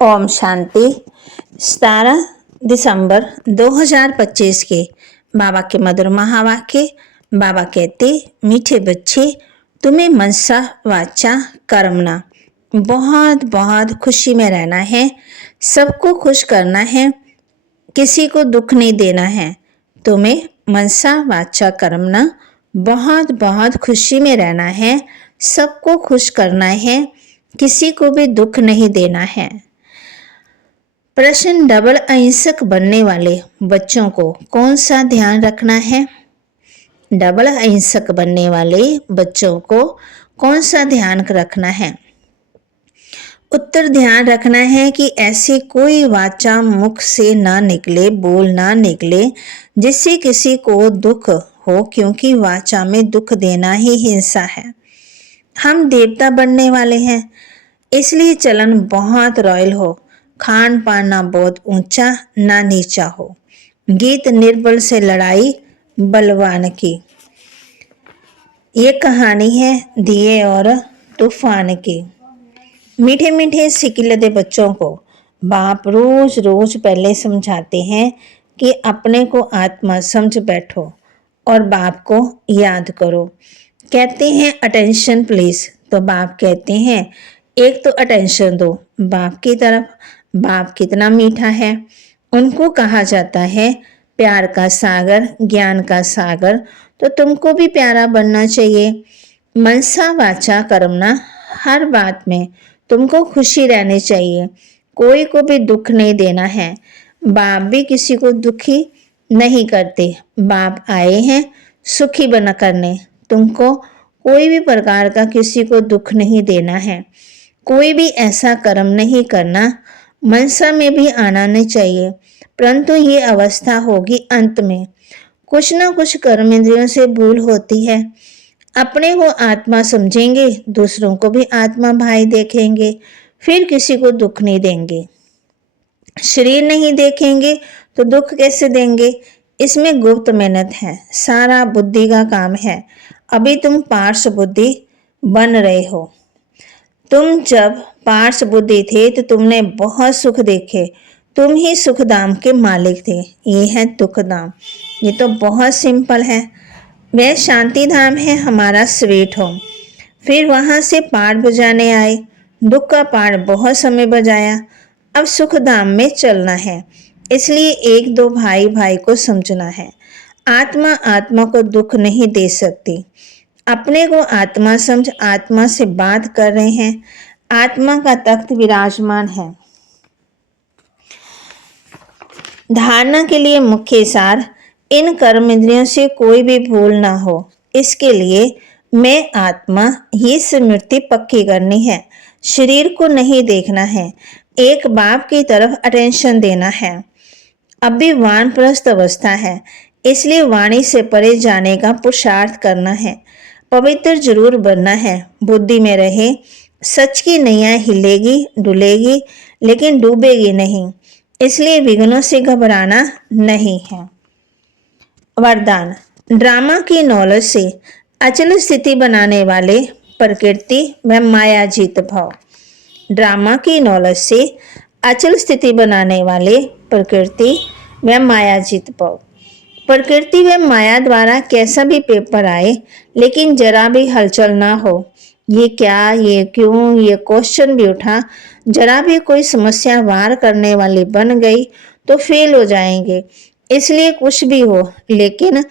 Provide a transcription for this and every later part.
ओम शांति। 17 दिसंबर 2025 के बाबा के मधुर महावाक्य। बाबा कहते, मीठे बच्चे, तुम्हें मनसा वाचा कर्मणा बहुत बहुत खुशी में रहना है, सबको खुश करना है, किसी को दुख नहीं देना है। तुम्हें मनसा वाचा कर्मणा बहुत बहुत खुशी में रहना है, सबको खुश करना है, किसी को भी दुख नहीं देना है। प्रश्न, डबल अहिंसक बनने वाले बच्चों को कौन सा ध्यान रखना है? डबल अहिंसक बनने वाले बच्चों को कौन सा ध्यान रखना है? उत्तर, ध्यान रखना है कि ऐसी कोई वाचा मुख से ना निकले, बोल ना निकले जिससे किसी को दुख हो, क्योंकि वाचा में दुख देना ही हिंसा है। हम देवता बनने वाले हैं, इसलिए चलन बहुत रॉयल हो, खान पान ना बहुत ऊंचा ना नीचा हो। गीत, निर्बल से लड़ाई बलवान की। ये कहानी है दिए और तूफान की। मीठे मीठे सिकिलते बच्चों को बाप रोज रोज पहले समझाते हैं कि अपने को आत्मा समझ बैठो और बाप को याद करो। कहते हैं अटेंशन प्लीज, तो बाप कहते हैं एक तो अटेंशन दो बाप की तरफ। बाप कितना मीठा है। उनको कहा जाता है प्यार का सागर, ज्ञान का सागर, तो तुमको भी प्यारा बनना चाहिए। मनसा वाचा कर्मणा, हर बात में तुमको खुशी रहनी चाहिए, कोई को भी दुख नहीं देना है। बाप भी किसी को दुखी नहीं करते। बाप आए हैं सुखी बना करने। तुमको कोई भी प्रकार का किसी को दुख नहीं देना है, कोई भी ऐसा कर्म नहीं करना। मनसा में भी आना नहीं चाहिए, परंतु ये अवस्था होगी अंत में। कुछ ना कुछ कर्म इंद्रियों से भूल होती है। अपने को आत्मा समझेंगे, दूसरों को भी आत्मा भाई देखेंगे, फिर किसी को दुख नहीं देंगे। शरीर नहीं देखेंगे तो दुख कैसे देंगे? इसमें गुप्त मेहनत है, सारा बुद्धि का काम है। अभी तुम पार्श बुद्धि बन रहे हो। तुम जब पार्श बुद्धि थे तो तुमने बहुत सुख देखे, तुम ही सुख धाम के मालिक थे। ये है दुख धाम। ये तो बहुत सिंपल है। वह शांति धाम है हमारा स्वीट होम। फिर वहां से पाठ बजाने आए, दुख का पाठ बहुत समय बजाया। अब सुख धाम में चलना है, इसलिए एक दो भाई भाई को समझना है। आत्मा आत्मा को दुख नहीं दे सकती। अपने को आत्मा समझ, आत्मा से बात कर रहे हैं, आत्मा का तख्त विराजमान है। धारणा के लिए मुख्य सार, इन कर्म इंद्रियों से कोई भी भूल ना हो, इसके लिए मैं आत्मा ही स्मृति पक्की करनी है। शरीर को नहीं देखना है, एक बाप की तरफ अटेंशन देना है। अभी वानप्रस्थ अवस्था है, इसलिए वाणी से परे जाने का पुरुषार्थ करना है। पवित्र जरूर बनना है, बुद्धि में रहे। सच की नैया हिलेगी डुलेगी, लेकिन डूबेगी नहीं, इसलिए विघ्नों से घबराना नहीं है। वरदान, ड्रामा की नॉलेज से अचल स्थिति बनाने वाले प्रकृति व माया जीत भाव। ड्रामा की नॉलेज से अचल स्थिति बनाने वाले प्रकृति व माया जीत भाव। प्रकृति व माया द्वारा कैसा भी पेपर आए, लेकिन जरा भी हलचल ना हो, ये क्या, ये क्यों, ये क्वेश्चन भी उठा, जरा भी कोई समस्या वार करने वाली बन गई तो फेल हो जाएंगे। इसलिए कुछ भी हो, लेकिन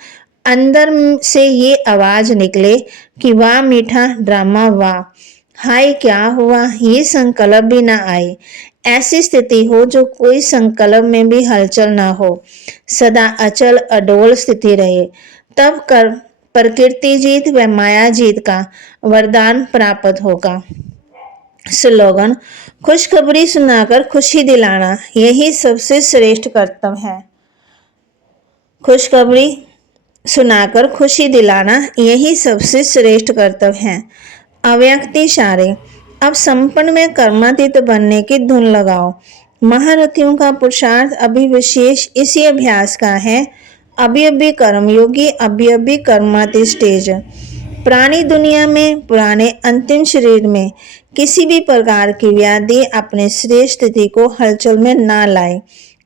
अंदर से ये आवाज निकले कि वाह मीठा ड्रामा, वाह, हाय क्या हुआ, ये संकल्प भी ना आए। ऐसी स्थिति हो जो कोई संकल्प में भी हलचल ना हो, सदा अचल अडोल स्थिति रहे, तब कर प्रकृति जीत व माया जीत का वरदान प्राप्त होगा। स्लोगन, खुशखबरी सुनाकर खुशी दिलाना यही सबसे श्रेष्ठ कर्तव्य है। खुशखबरी सुनाकर खुशी दिलाना यही सबसे श्रेष्ठ कर्तव्य है। अव्यक्त इशारे, अब संपन्न में कर्मातीत बनने की धुन लगाओ। महारथियों का पुरुषार्थ अभी विशेष इसी अभ्यास का है। अभी अभी कर्मयोगी, अभी अभी कर्मातीत स्टेज। पुरानी दुनिया में, पुराने अंतिम शरीर में किसी भी प्रकार की व्याधि अपने शरीर स्थिति को हलचल में ना लाए।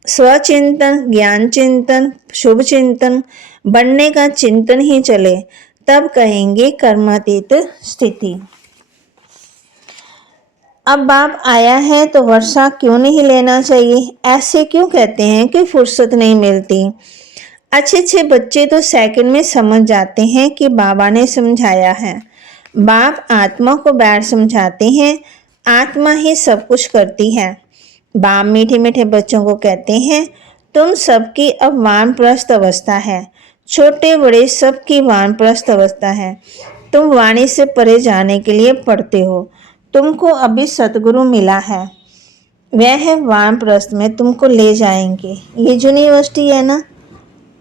स्वचिंतन, ज्ञान चिंतन, शुभ चिंतन, बढ़ने का चिंतन ही चले, तब कहेंगे कर्मातीत स्थिति। अब बाप आया है तो वर्षा क्यों नहीं लेना चाहिए? ऐसे क्यों कहते हैं कि फुर्सत नहीं मिलती? अच्छे अच्छे बच्चे तो सेकंड में समझ जाते हैं कि बाबा ने समझाया है। बाप आत्मा को बैठ समझाते हैं, आत्मा ही सब कुछ करती है। बाप मीठे मीठे बच्चों को कहते हैं, तुम सबकी अब वानप्रस्थ अवस्था है। छोटे बड़े सबकी वानप्रस्थ अवस्था है। तुम वाणी से परे जाने के लिए पढ़ते हो। तुमको अभी सतगुरु मिला है, वह वानप्रस्थ में तुमको ले जाएंगे। ये यूनिवर्सिटी है ना।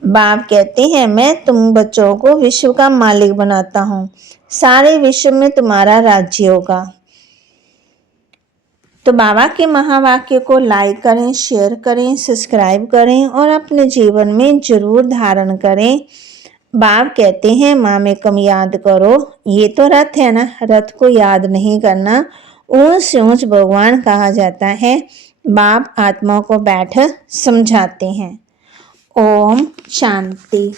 बाप कहते हैं, मैं तुम बच्चों को विश्व का मालिक बनाता हूँ, सारे विश्व में तुम्हारा राज्य होगा। तो बाबा के महावाक्य को लाइक करें, शेयर करें, सब्सक्राइब करें और अपने जीवन में जरूर धारण करें। बाप कहते हैं, माँ में कम याद करो। ये तो रथ है ना, रथ को याद नहीं करना। ऊंच से ऊंच भगवान कहा जाता है। बाप आत्मा को बैठ समझाते हैं। ओम शांति।